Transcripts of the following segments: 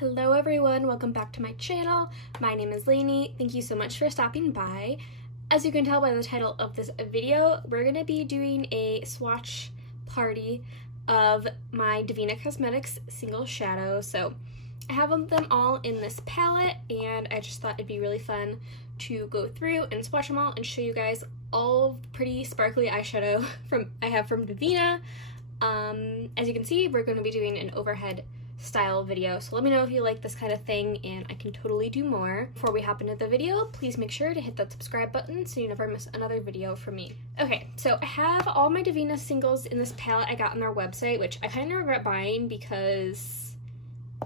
Hello everyone, welcome back to my channel. My name is Lainey. Thank you so much for stopping by. As you can tell by the title of this video, we're going to be doing a swatch party of my Devinah Cosmetics single shadow. So I have them all in this palette and I just thought it'd be really fun to go through and swatch them all and show you guys all the pretty sparkly eyeshadow I have from Devinah. As you can see, we're going to be doing an overhead style video, so let me know if you like this kind of thing and I can totally do more. Before we hop into the video, please make sure to hit that subscribe button so you never miss another video from me. Okay, so I have all my Devinah singles in this palette I got on their website, which I kind of regret buying because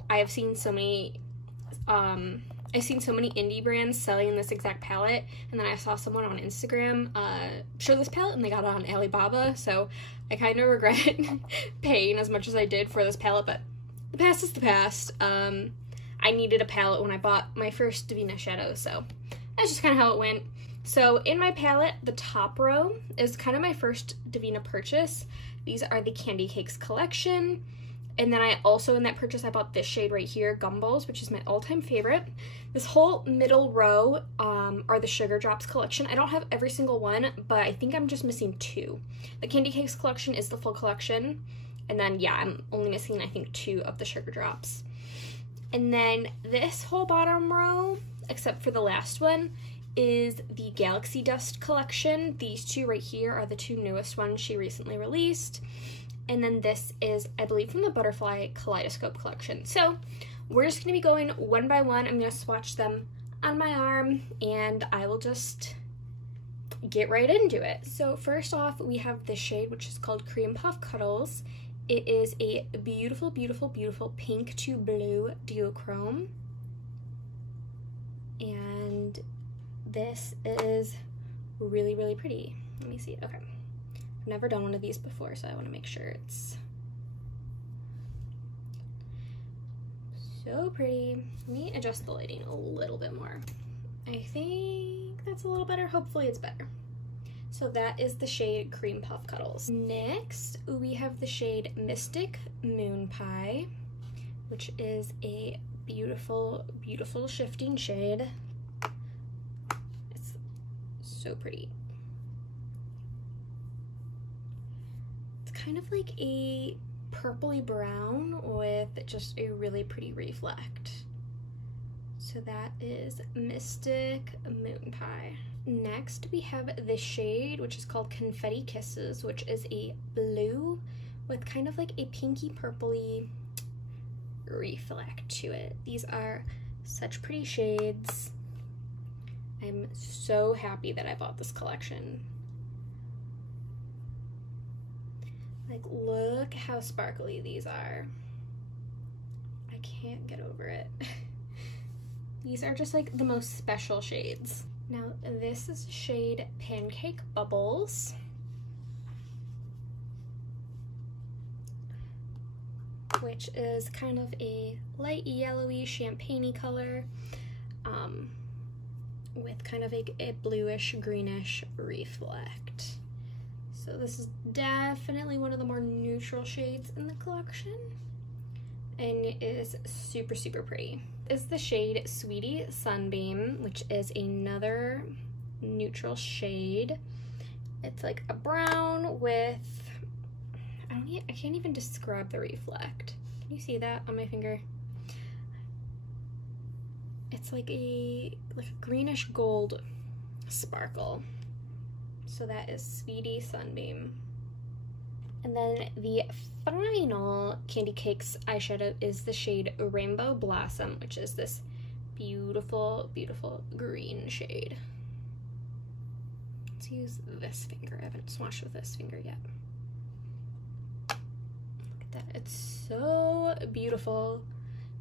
I have seen so many indie brands selling this exact palette, and then I saw someone on Instagram show this palette and they got it on Alibaba, so I kind of regret paying as much as I did for this palette, but the past is the past. I needed a palette when I bought my first Devinah shadow, so that's just kind of how it went. So in my palette, the top row is kind of my first Devinah purchase. These are the Candy Cakes collection. And then I also, in that purchase, I bought this shade right here, Gumballs, which is my all-time favorite. This whole middle row are the Sugar Drops collection. I don't have every single one, but I think I'm just missing two. The Candy Cakes collection is the full collection. And then, yeah, I'm only missing, I think, two of the Sugar Drops. And then this whole bottom row, except for the last one, is the Galaxy Dust collection. These two right here are the two newest ones she recently released. And then this is, I believe, from the Butterfly Kaleidoscope collection. So we're just going to be going one by one. I'm going to swatch them on my arm, and I will just get right into it. So first off, we have this shade, which is called Cream Puff Cuddles. It is a beautiful, beautiful, beautiful pink to blue duochrome. And this is really, really pretty. Let me see. Okay. I've never done one of these before, so I want to make sure it's so pretty. Let me adjust the lighting a little bit more. I think that's a little better. Hopefully it's better. So that is the shade Cream Puff Cuddles. Next, we have the shade Mystic Moon Pie, which is a beautiful, beautiful shifting shade. It's so pretty. It's kind of like a purpley brown with just a really pretty reflect. So that is Mystic Moon Pie. Next, we have this shade, which is called Confetti Kisses, which is a blue with kind of like a pinky purpley reflect to it. These are such pretty shades. I'm so happy that I bought this collection. Like, look how sparkly these are. I can't get over it. These are just like the most special shades. Now, this is shade Pancake Bubbles. Which is kind of a light yellowy champagne-y color with kind of a bluish greenish reflect. So this is definitely one of the more neutral shades in the collection, and it is super, super pretty. Is the shade Sweetie Sunbeam, which is another neutral shade. It's like a brown with, I can't even describe the reflect. Can you see that on my finger? It's like a greenish gold sparkle. So that is Sweetie Sunbeam. And then the final Candy Cakes eyeshadow is the shade Rainbow Blossom, which is this beautiful, beautiful green shade. Let's use this finger. I haven't swatched with this finger yet. Look at that. It's so beautiful.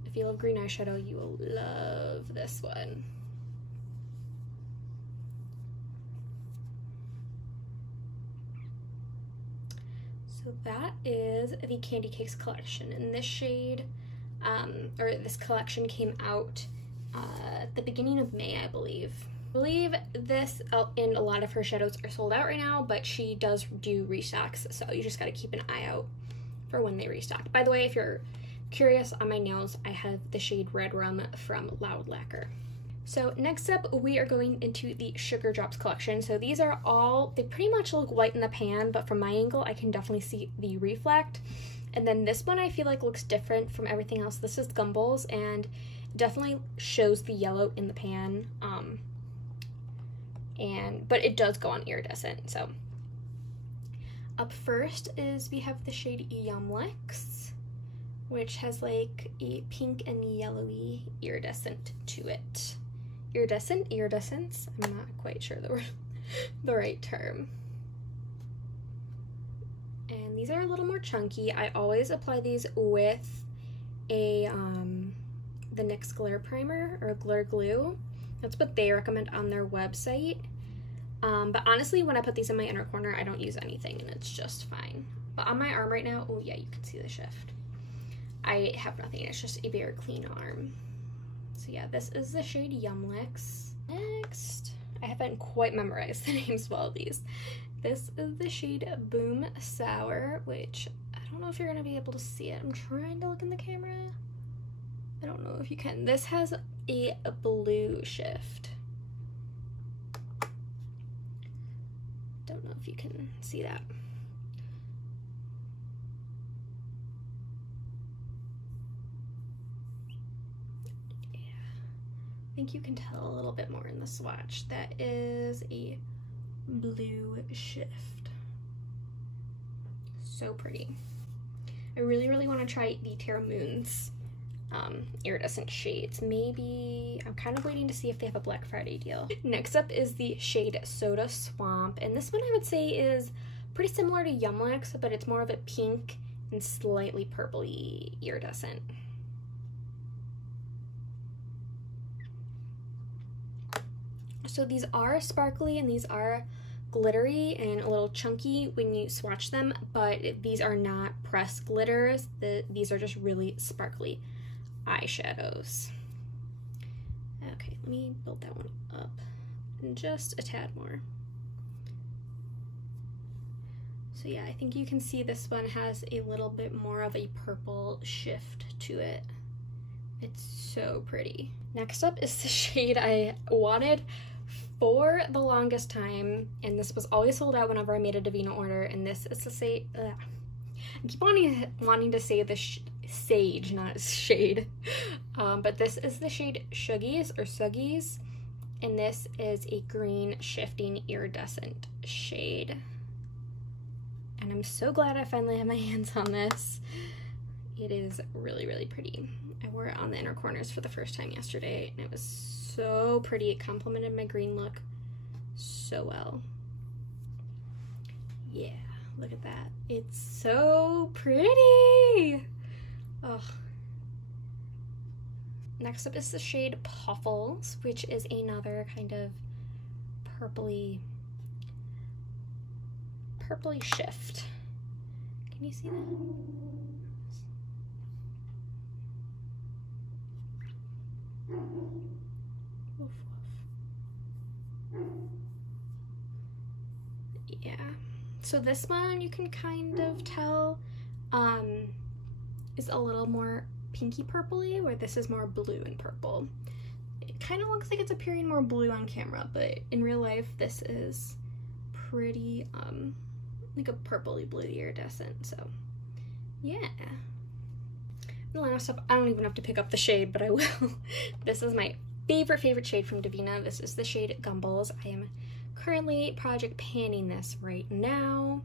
If you love green eyeshadow, you will love this one. So that is the Candy Cakes collection, and this shade, or this collection came out at the beginning of May, I believe. I believe this and a lot of her shadows are sold out right now, but she does do restocks, so you just gotta keep an eye out for when they restock. By the way, if you're curious on my nails, I have the shade Red Rum from Loud Lacquer. So next up, we are going into the Sugar Drops collection. So these are all, they pretty much look white in the pan, but from my angle, I can definitely see the reflect. And then this one I feel like looks different from everything else. This is Gumballs, and definitely shows the yellow in the pan. But it does go on iridescent, so. Up first is we have the shade Yumlex, which has like a pink and yellowy iridescent to it. Iridescence? I'm not quite sure the right term. And these are a little more chunky. I always apply these with a the NYX Glitter Primer or Glitter Glue. That's what they recommend on their website. But honestly, when I put these in my inner corner, I don't use anything and it's just fine. But on my arm right now, oh yeah, you can see the shift. I have nothing, it's just a very clean arm. So yeah, this is the shade Yumlex. Next, I haven't quite memorized the names well of these. This is the shade Boom Sour, which I don't know if you're gonna be able to see it. I'm trying to look in the camera. I don't know if you can. This has a blue shift. Don't know if you can see that. Yeah, I think you can tell a little bit more in the swatch. That is a blue shift. So pretty. I really want to try the Terra Moons iridescent shades. Maybe I'm kind of waiting to see if they have a Black Friday deal. Next up is the shade Soda Swamp, and this one I would say is pretty similar to Yumlex, but it's more of a pink and slightly purpley iridescent. So these are sparkly and these are glittery and a little chunky when you swatch them, but these are not pressed glitters. These are just really sparkly eyeshadows. Okay, let me build that one up and just a tad more. So yeah, I think you can see this one has a little bit more of a purple shift to it. It's so pretty. Next up is the shade I wanted for the longest time, and this was always sold out whenever I made a Devinah order, and this is the shade, I keep wanting to say the sage, not shade, but this is the shade Shuggies or Suggies, and this is a green shifting iridescent shade. And I'm so glad I finally have my hands on this. It is really pretty. I wore it on the inner corners for the first time yesterday, and it was so pretty. It complemented my green look so well. Yeah, look at that. It's so pretty. Oh. Next up is the shade Puffles, which is another kind of purpley shift. Can you see that? Woof, woof. Yeah, so this one you can kind of tell is a little more pinky purpley, where this is more blue and purple. It kind of looks like it's appearing more blue on camera, but in real life this is pretty like a purpley blue iridescent. So yeah. The last up, I don't even have to pick up the shade, but I will. This is my favorite shade from Devinah. This is the shade Gumballs. I am currently project panning this right now.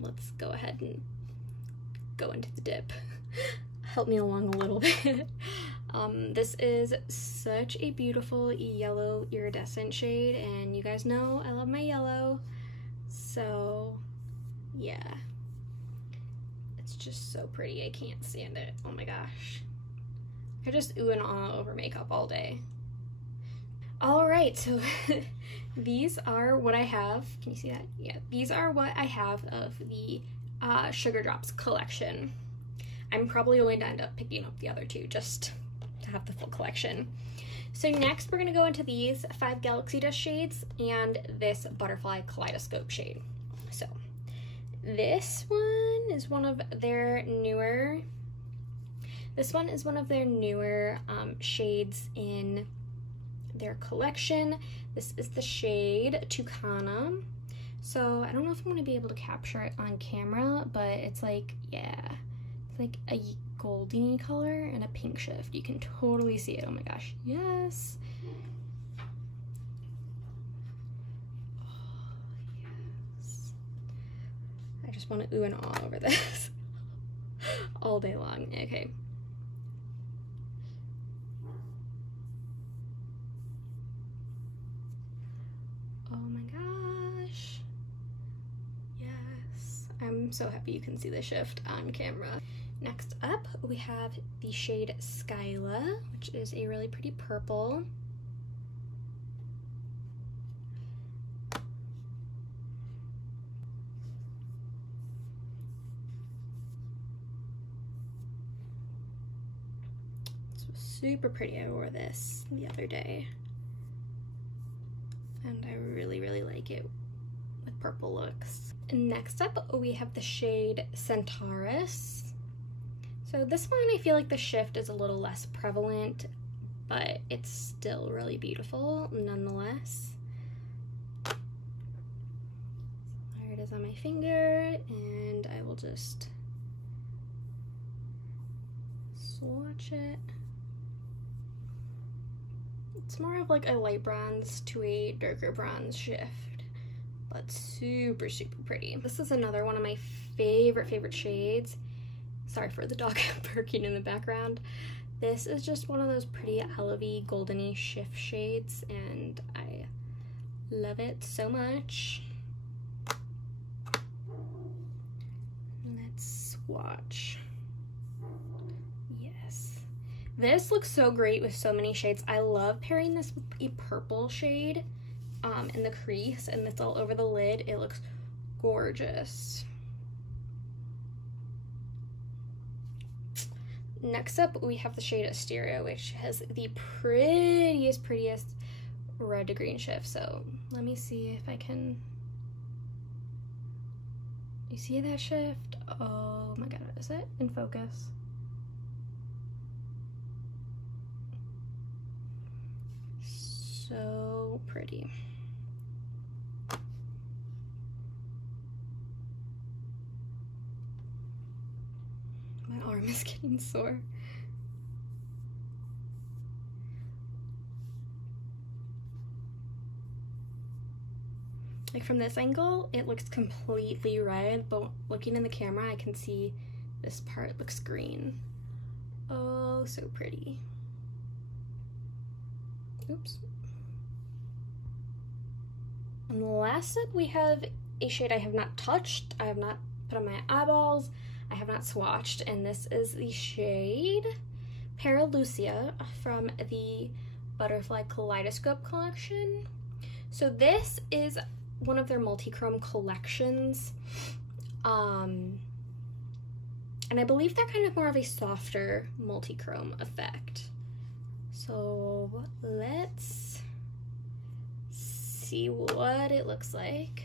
Let's go ahead and go into the dip. Help me along a little bit. This is such a beautiful yellow iridescent shade, and you guys know I love my yellow, so yeah. It's just so pretty. I can't stand it. Oh my gosh. I just ooh and ah over makeup all day. Alright, so these are what I have. Can you see that? Yeah, these are what I have of the Sugar Drops collection. I'm probably going to end up picking up the other two just to have the full collection. So next we're going to go into these 5 Galaxy Dust shades and this Butterfly Kaleidoscope shade. So This one is one of their newer shades in their collection. This is the shade Tucana. So I don't know if I'm going to be able to capture it on camera, but it's like, yeah, it's like a golden color and a pink shift. You can totally see it. Oh my gosh, yes. Oh, yes. I just want to ooh and ah over this all day long. Okay. Oh my gosh. Yes. I'm so happy you can see the shift on camera. Next up, we have the shade Skyla, which is a really pretty purple. It's super pretty. I wore this the other day, and I really, really like it with purple looks. And next up, we have the shade Centaurus. So this one, I feel like the shift is a little less prevalent, but it's still really beautiful nonetheless. There it is on my finger, and I will just swatch it. It's more of like a light bronze to a darker bronze shift, but super, super pretty. This is another one of my favorite shades. Sorry for the dog barking in the background. This is just one of those pretty olivey, goldeny shift shades, and I love it so much. Let's swatch. Yes. This looks so great with so many shades. I love pairing this with a purple shade in the crease, and it's all over the lid. It looks gorgeous. Next up, we have the shade Asteria, which has the prettiest red to green shift. So let me see if I can. You see that shift? Oh my god, is it in focus? So pretty. My arm is getting sore. Like from this angle, it looks completely red, but looking in the camera, I can see this part looks green. Oh, so pretty. Oops. And last up, we have a shade I have not touched, I have not put on my eyeballs, I have not swatched, and this is the shade Peralucia from the Butterfly Kaleidoscope collection. So this is one of their multi-chrome collections, and I believe they're kind of more of a softer multi-chrome effect. So let's see what it looks like.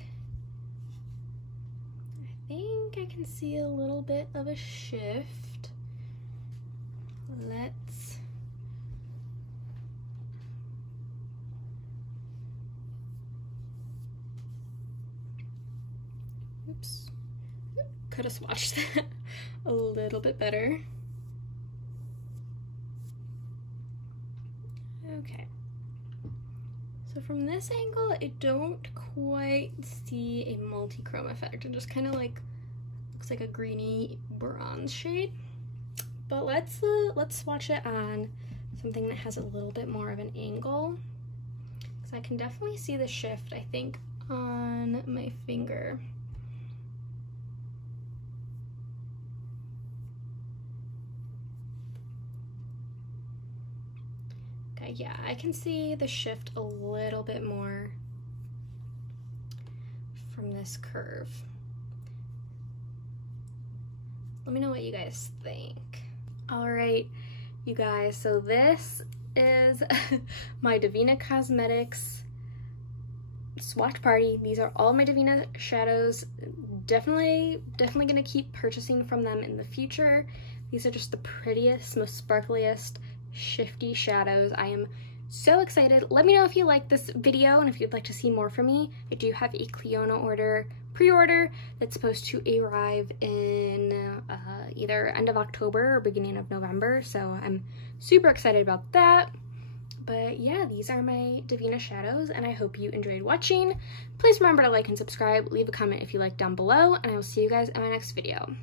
I think I can see a little bit of a shift. Let's oops, could have swatched that a little bit better. Okay, so from this angle, I don't quite see a multi-chrome effect. It just kind of like looks like a greeny bronze shade. But let's swatch it on something that has a little bit more of an angle, because I can definitely see the shift, I think, on my finger. Okay, yeah, I can see the shift a little bit more from this curve. Let me know what you guys think. All right, you guys, so this is my Devinah Cosmetics swatch party. These are all my Devinah shadows. Definitely gonna keep purchasing from them in the future. These are just the prettiest, most sparkliest, shifty shadows. I am so excited. Let me know if you like this video and if you'd like to see more from me. I do have a Clionadh pre-order that's supposed to arrive in either end of October or beginning of November, so I'm super excited about that. But yeah, these are my Devinah shadows, and I hope you enjoyed watching. Please remember to like and subscribe, leave a comment if you like down below, and I will see you guys in my next video.